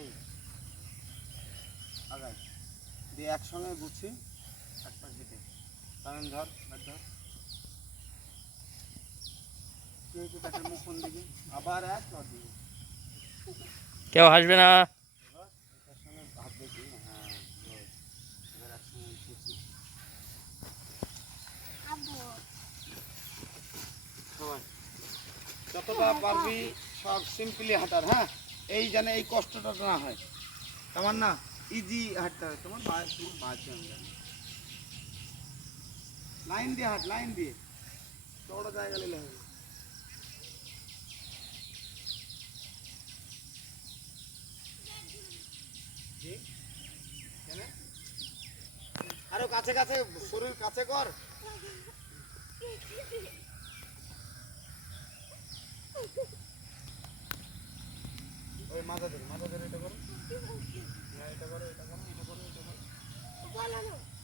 এই। আগাই। দিয়ে একসঙ্গে গুছি এক পাশ তামিম ধর ব্যাট ধর। ব্যাটের মুখ কোন দিকে? আবার এক লট দিকে কেউ হাসবে না। হ্যাঁ যতটা পারবি সব সিম্পলি হাঁটার হ্যাঁ? এই যেন এই কষ্টটা না হয়। তোমার না ইজি হাঁটতে হয় তোমার লাইন দিয়ে হাঁট, লাইন দিয়ে। চড়া জায়গা নিলে হবে। আরও কাছে কাছে, শরীর কাছে কর। ওই মাথা ধরে এটা করো। না, এটা করো এটা করো এটা করো এটা করো।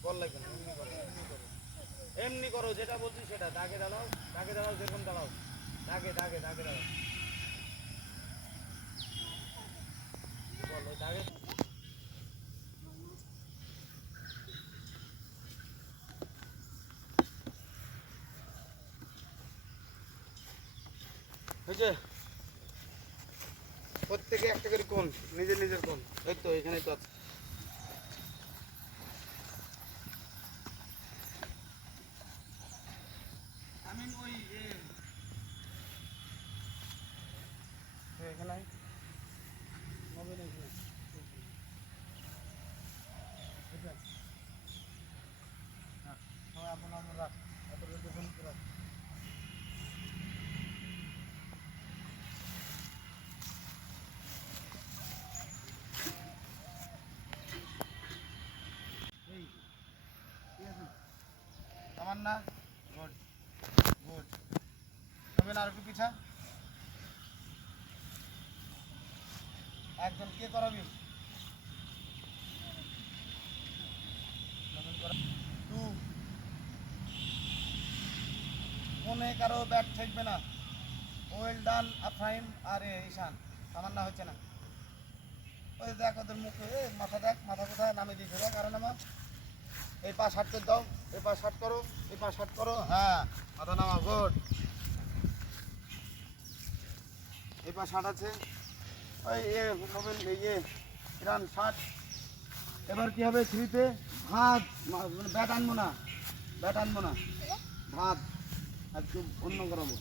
বল লাগবে না, এমনি করো এমনি করো। এমনি করো, যেটা বলছি সেটা, দাগে দাঁড়াও দাগে দাঁড়াও, যেরকম দাঁড়াও। দাগে দাগে দাগে দাঁড়াও। বলো, দাগে হয়েছে প্রত্যেকে একটা করে কোন? নিজের নিজের কোন? এই তো এখানে তো আছে। এখানে আয়। মোবাইল এখানে। এটা। হ্যাঁ, সবাই আপন আপন রাখ। এত রেডি ফোন করে রাখ। এই, ঠিক আছে? আমার গুড গুড। তবে আর একটু পিছা একজন কে করাবি? টু। কারও ব্যাট ঠেকবে না। ওয়েল ডান, আফরাইম, আর ঈশান। আমার না হচ্ছে না। ওই দেখ ওদের মুখে মাথা দেখ, মাথা কোথায়? নামে দিয়েছে দেখ, আর নামা। এই পা শার্ট করে দাও, এই পা শার্ট করো, এই পা শার্ট করো হ্যাঁ মাথা নামা গুড। এই পা শার্ট আছে। ওই ইয়ে ইরান শার্ট এবার কি হবে থ্রিতে? ভাত মানে ব্যাট আনব না, ব্যাট আনব না, ভাত একটু অন্য করাবো।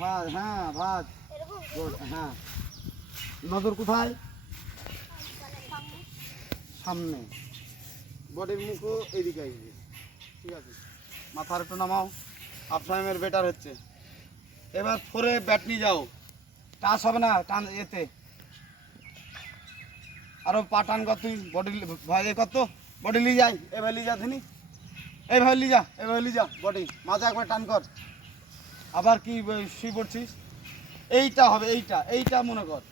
ভাত হ্যাঁ ভাত হ্যাঁ। নজর কোথায়? সামনে। বডির মুখও এদিকে আসবে ঠিক আছে? মাথার একটু নামাও। আফসাইমের বেটার হচ্ছে। এবার ফোরে ব্যাট নিয়ে যাও। টাচ হবে না, টান এতে। আরও পা টান কর তুই, বডি ভাই এ কত বডি নিয়ে যাই, এভাবে নিয়ে যা তিনি এইভাবে নিয়ে যা, এভাবে নিয়ে যা, বডি। মাথা একবার টান কর। আবার কি শুয়ে পড়ছিস? এইটা হবে, এইটা এইটা মনে কর।